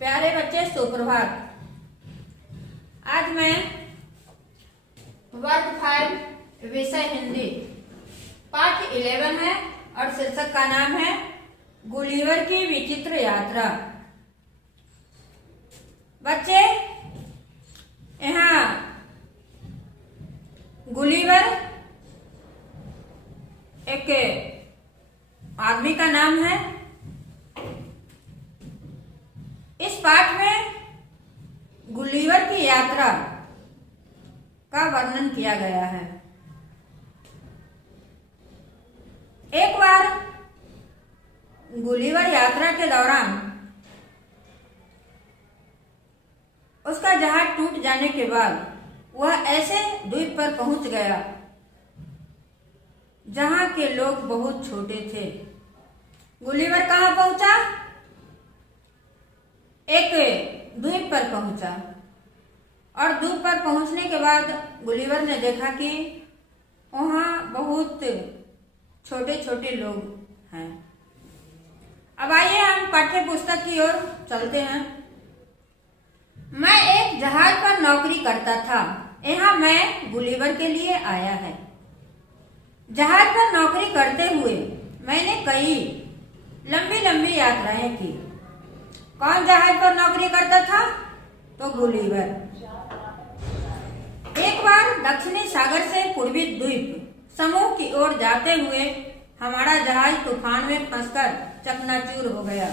प्यारे बच्चे सुप्रभात। आज मैं वर्ग 5 विषय हिंदी पाठ 11 है और शीर्षक का नाम है गुलिवर की विचित्र यात्रा। बच्चे, यहाँ गुलिवर एक आदमी का नाम है। इस पाठ में गुलिवर की यात्रा का वर्णन किया गया है। एक बार गुलिवर यात्रा के दौरान उसका जहाज टूट जाने के बाद वह ऐसे द्वीप पर पहुंच गया जहां के लोग बहुत छोटे थे। गुलिवर कहां पहुंचा? एक द्वीप पर पहुंचा और द्वीप पर पहुंचने के बाद गुलिवर ने देखा कि वहां बहुत छोटे छोटे लोग हैं। अब आइए हम पाठ्य पुस्तक की ओर चलते हैं। मैं एक जहाज पर नौकरी करता था। यहाँ मैं गुलिवर के लिए आया है। जहाज पर नौकरी करते हुए मैंने कई लंबी लंबी यात्राएं की। कौन जहाज पर नौकरी करता था? तो गुलिवर। एक बार दक्षिणी सागर से पूर्वी द्वीप समूह की ओर जाते हुए हमारा जहाज तूफान में फंसकर चकनाचूर हो गया।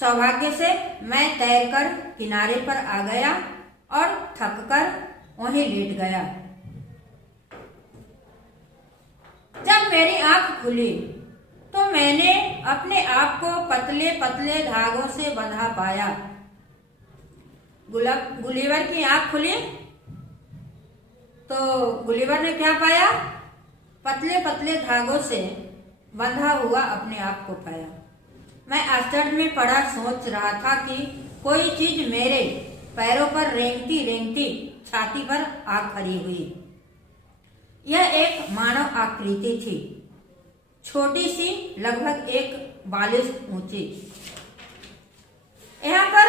सौभाग्य से मैं तैरकर किनारे पर आ गया और थककर वहीं लेट गया। जब मेरी आंख खुली तो मैंने अपने आप को पतले पतले धागों से बंधा पाया। गुलिवर की आंख खुली तो गुलिवर ने क्या पाया? पतले पतले धागों से बंधा हुआ अपने आप को पाया। मैं आश्चर्य में पड़ा, सोच रहा था कि कोई चीज मेरे पैरों पर रेंगती रेंगती छाती पर आ खड़ी हुई। यह एक मानव आकृति थी, छोटी सी, लगभग एक बालिश ऊंची। यहाँ पर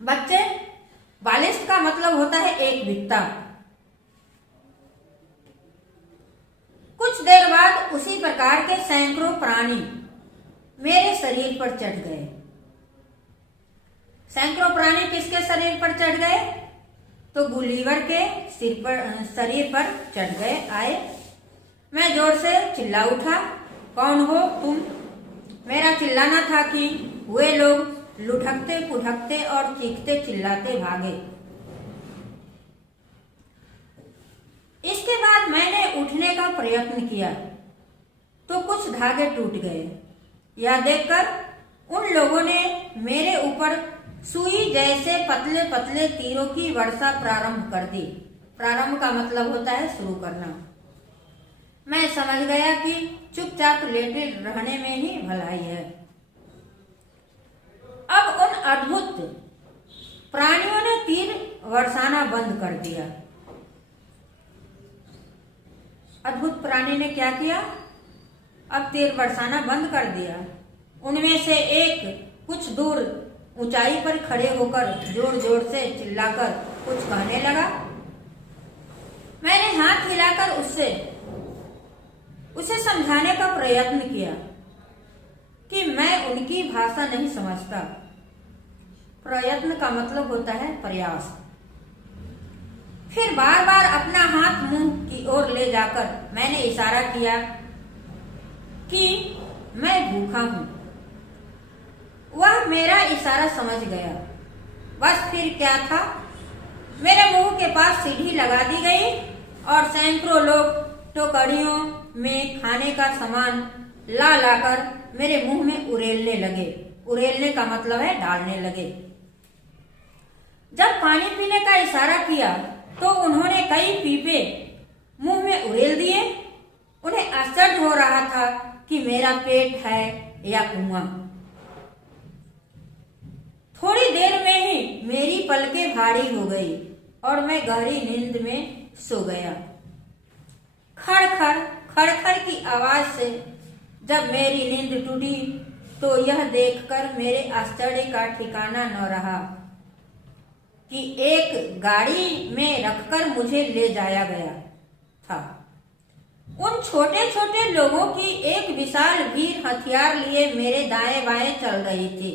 बच्चे, बालिश का मतलब होता है एक बित्ता। कुछ देर बाद उसी प्रकार के सैकड़ों प्राणी मेरे शरीर पर चढ़ गए। सैकड़ों प्राणी किसके शरीर पर चढ़ गए? तो गुलिवर के शरीर पर चढ़ गए आए। मैं जोर से चिल्ला उठा, कौन हो तुम? मेरा चिल्लाना था कि वे लोग लुढ़कते पुढ़कते और चीखते चिल्लाते भागे। इसके बाद मैंने उठने का प्रयत्न किया तो कुछ धागे टूट गए। यह देखकर उन लोगों ने मेरे ऊपर सुई जैसे पतले पतले तीरों की वर्षा प्रारंभ कर दी। प्रारंभ का मतलब होता है शुरू करना। मैं समझ गया कि चुपचाप लेटे रहने में ही भलाई है। अब उन अद्भुत प्राणियों ने तीर बरसाना बंद कर दिया। अद्भुत प्राणी ने क्या किया? अब तीर बरसाना बंद कर दिया। उनमें से एक कुछ दूर ऊंचाई पर खड़े होकर जोर जोर से चिल्लाकर कुछ कहने लगा। मैंने हाथ हिलाकर उसे समझाने का प्रयत्न किया कि मैं उनकी भाषा नहीं समझता। प्रयत्न का मतलब होता है प्रयास। फिर बार बार अपना हाथ मुंह की ओर ले जाकर मैंने इशारा किया कि मैं भूखा हूं। वह मेरा इशारा समझ गया। बस फिर क्या था, मेरे मुंह के पास सीढ़ी लगा दी गई और सैकड़ों लोग टोकरियों में खाने का सामान ला लाकर मेरे मुंह में उड़ेलने लगे। उड़ेलने का मतलब है डालने लगे। जब पानी पीने का इशारा किया तो उन्होंने कई पीपे मुंह में उड़ेल दिए। उन्हें आश्चर्य हो रहा था कि मेरा पेट है या कुआं। थोड़ी देर में ही मेरी पलकें भारी हो गई और मैं गहरी नींद में सो गया। खड़ खड़ खड़ खड़ की आवाज से जब मेरी नींद टूटी तो यह देखकर मेरे आश्चर्य का ठिकाना न रहा कि एक गाड़ी में रखकर मुझे ले जाया गया था। उन छोटे छोटे लोगों की एक विशाल भीड़ हथियार लिए मेरे दाएं बाएं चल रही थी।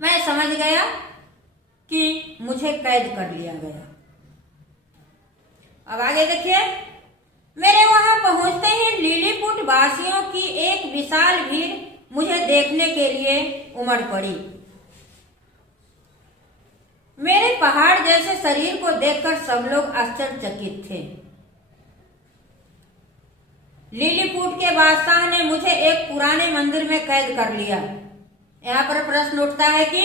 मैं समझ गया कि मुझे कैद कर लिया गया। अब आगे देखिए, मेरे वहां पहुंचते ही लिलीपुट वासियों की एक विशाल भीड़ मुझे देखने के लिए उमड़ पड़ी। मेरे पहाड़ जैसे शरीर को देखकर सब लोग आश्चर्यचकित थे। लिलीपुट के बादशाह ने मुझे एक पुराने मंदिर में कैद कर लिया। यहाँ पर प्रश्न उठता है कि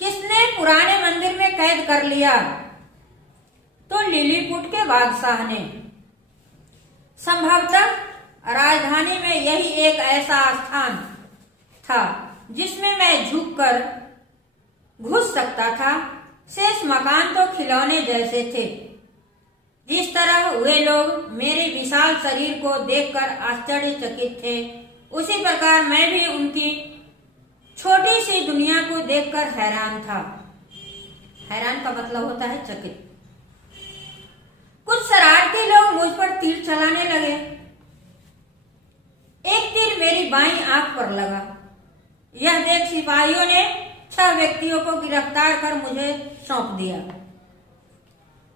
किसने पुराने मंदिर में कैद कर लिया? तो लिलीपुट के बादशाह ने। संभवतः राजधानी में यही एक ऐसा स्थान था जिसमें मैं झुककर घुस सकता था। शेष मकान तो खिलौने जैसे थे। जिस तरह वे लोग मेरे विशाल शरीर को देखकर आश्चर्यचकित थे, उसी प्रकार मैं भी उनकी छोटी सी दुनिया को देखकर हैरान था। हैरान का मतलब होता है चकित। कुछ शरारती लोग मुझ पर तीर चलाने लगे। एक तीर मेरी बाईं आंख पर लगा। यह देख सिपाहियों ने 6 व्यक्तियों को गिरफ्तार कर मुझे सौंप दिया।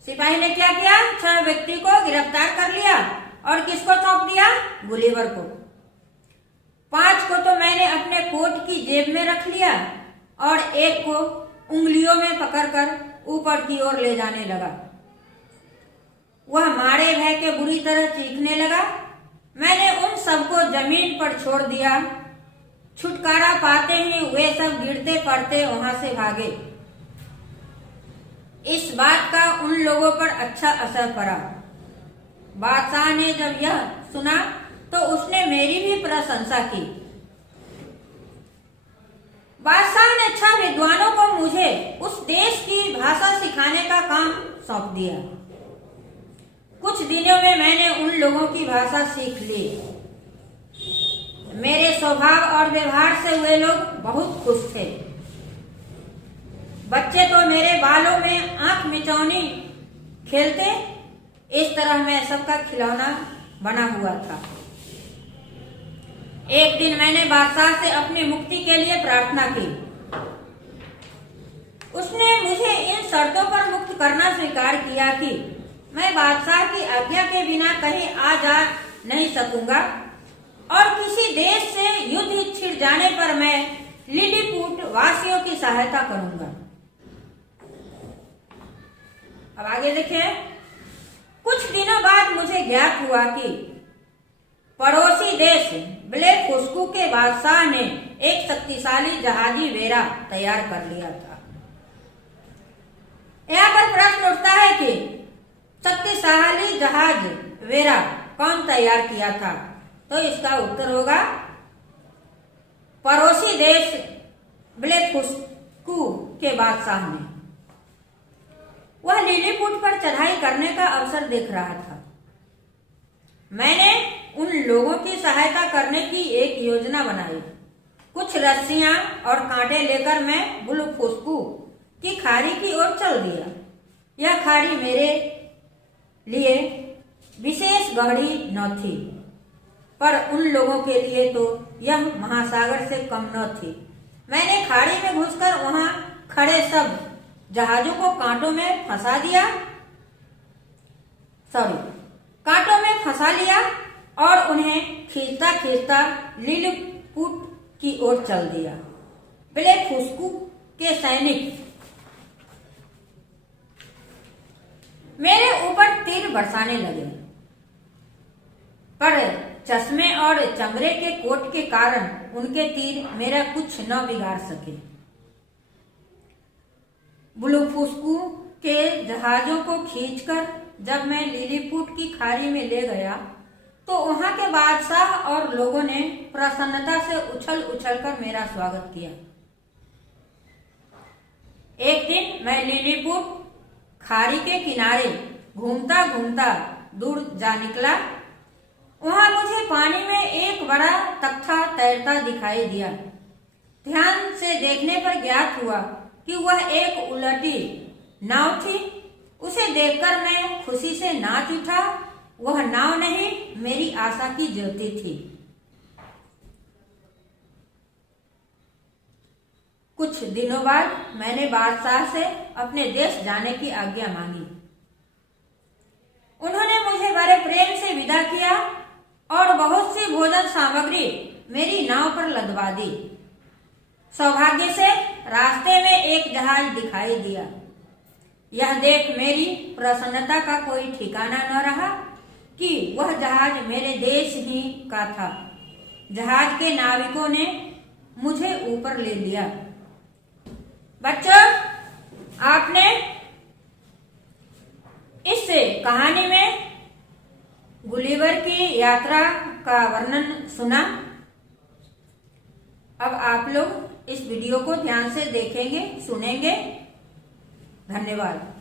सिपाही ने क्या किया? 6 व्यक्ति को गिरफ्तार कर लिया और किसको सौंप दिया? गुलिवर को। 5 को तो मैंने अपने कोट की जेब में रख लिया और एक को उंगलियों में पकड़कर ऊपर की ओर ले जाने लगा। वह मारे भय के बुरी तरह चीखने लगा। मैंने उन सबको जमीन पर छोड़ दिया। छुटकारा पाते ही वे सब गिरते पड़ते वहां से भागे। इस बात का उन लोगों पर अच्छा असर पड़ा। बादशाह ने जब यह सुना तो उसने मेरी भी प्रशंसा की। बादशाह ने 6 विद्वानों को मुझे उस देश की भाषा सिखाने का काम सौंप दिया। कुछ दिनों में मैंने उन लोगों की भाषा सीख ली। मेरे स्वभाव और व्यवहार से वे लोग बहुत खुश थे। बच्चे तो मेरे बालों में आंख मिचौनी खेलते। इस तरह मैं सबका खिलौना बना हुआ था। एक दिन मैंने बादशाह से अपनी मुक्ति के लिए प्रार्थना की। उसने मुझे इन शर्तों पर मुक्त करना स्वीकार किया कि मैं बादशाह की आज्ञा के बिना कहीं आ जा नहीं सकूंगा और किसी देश से युद्ध छिड़ जाने पर मैं लिलीपुट वासियों की सहायता करूंगा। अब आगे देखिए, कुछ दिनों बाद मुझे ज्ञात हुआ कि पड़ोसी देश ब्लेफुस्कू के बादशाह ने एक शक्तिशाली जहाजी बेड़ा तैयार कर लिया था। यहाँ पर प्रश्न उठता है कि शक्तिशाली जहाज बेड़ा कौन तैयार किया था? तो इसका उत्तर होगा पड़ोसी देश ब्लेफुस्कू के बादशाह ने। वह लिलीपुट पर चढ़ाई करने का अवसर देख रहा था। मैंने उन लोगों की सहायता करने की एक योजना बनाई। कुछ रस्सियां और कांटे लेकर मैं ब्लेफुस्कू की खाड़ी की ओर चल दिया। यह खाड़ी मेरे लिए विशेष गहरी न थी, पर उन लोगों के लिए तो यह महासागर से कम न थी। मैंने खाड़ी में घुसकर वहां खड़े सब जहाजों को कांटों में फंसा लिया और उन्हें खींचता खींचता लिलीपुट की ओर चल दिया। ब्लेफुस्कू के सैनिक मेरे ऊपर तीर बरसाने लगे, पर चश्मे और चमड़े के कोट के कारण उनके तीर मेरा कुछ न बिगाड़ सके। ब्लेफुस्कू के जहाजों को खींचकर जब मैं लिलीपुट की खाड़ी में ले गया तो वहां के बादशाह और लोगों ने प्रसन्नता से उछल उछलकर मेरा स्वागत किया। एक दिन मैं लिलीपुट खाड़ी के किनारे घूमता घूमता दूर जा निकला। वहां मुझे पानी में एक बड़ा तख्ता तैरता दिखाई दिया। ध्यान से देखने पर ज्ञात हुआ कि वह एक उलटी नाव थी। उसे देखकर मैं खुशी से नाच उठा। वह नाव नहीं, मेरी आशा की ज्योति थी। कुछ दिनों बाद मैंने बादशाह से अपने देश जाने की आज्ञा मांगी। उन्होंने मुझे बड़े प्रेम से विदा किया और बहुत सी भोजन सामग्री मेरी नाव पर लदवा दी। सौभाग्य से रास्ते में एक जहाज दिखाई दिया। यह देख मेरी प्रसन्नता का कोई ठिकाना न रहा कि वह जहाज मेरे देश ही का था। जहाज के नाविकों ने मुझे ऊपर ले लिया। बच्चों, आपने इस कहानी में गुलिवर की यात्रा का वर्णन सुना। अब आप लोग इस वीडियो को ध्यान से देखेंगे, सुनेंगे। धन्यवाद।